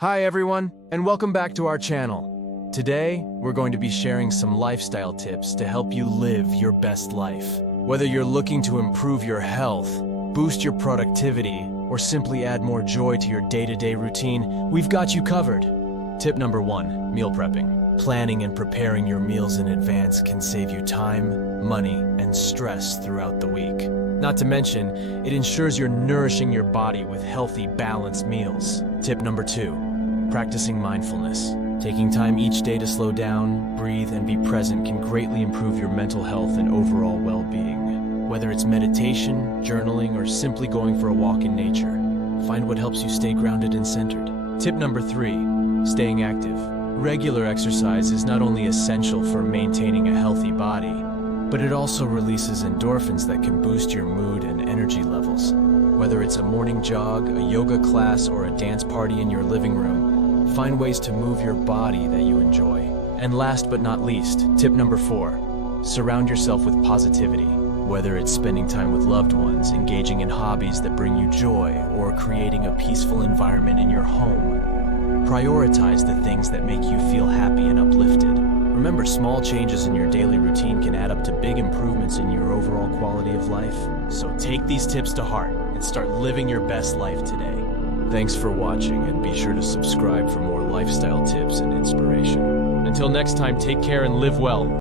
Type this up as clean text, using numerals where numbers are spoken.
Hi everyone, and welcome back to our channel. Today, we're going to be sharing some lifestyle tips to help you live your best life. Whether you're looking to improve your health, boost your productivity, or simply add more joy to your day-to-day routine, we've got you covered. Tip number 1, meal prepping. Planning and preparing your meals in advance can save you time, money, and stress throughout the week. Not to mention, it ensures you're nourishing your body with healthy, balanced meals. Tip number 2. Practicing mindfulness. Taking time each day to slow down, breathe, and be present can greatly improve your mental health and overall well-being. Whether it's meditation, journaling, or simply going for a walk in nature, find what helps you stay grounded and centered. Tip number 3, staying active. Regular exercise is not only essential for maintaining a healthy body, but it also releases endorphins that can boost your mood and energy levels. Whether it's a morning jog, a yoga class, or a dance party in your living room, find ways to move your body that you enjoy. And last but not least, tip number 4, surround yourself with positivity. Whether it's spending time with loved ones, engaging in hobbies that bring you joy, or creating a peaceful environment in your home, prioritize the things that make you feel happy and uplifted. Remember, small changes in your daily routine can add up to big improvements in your overall quality of life. So take these tips to heart and start living your best life today. Thanks for watching, and be sure to subscribe for more lifestyle tips and inspiration. Until next time, take care and live well.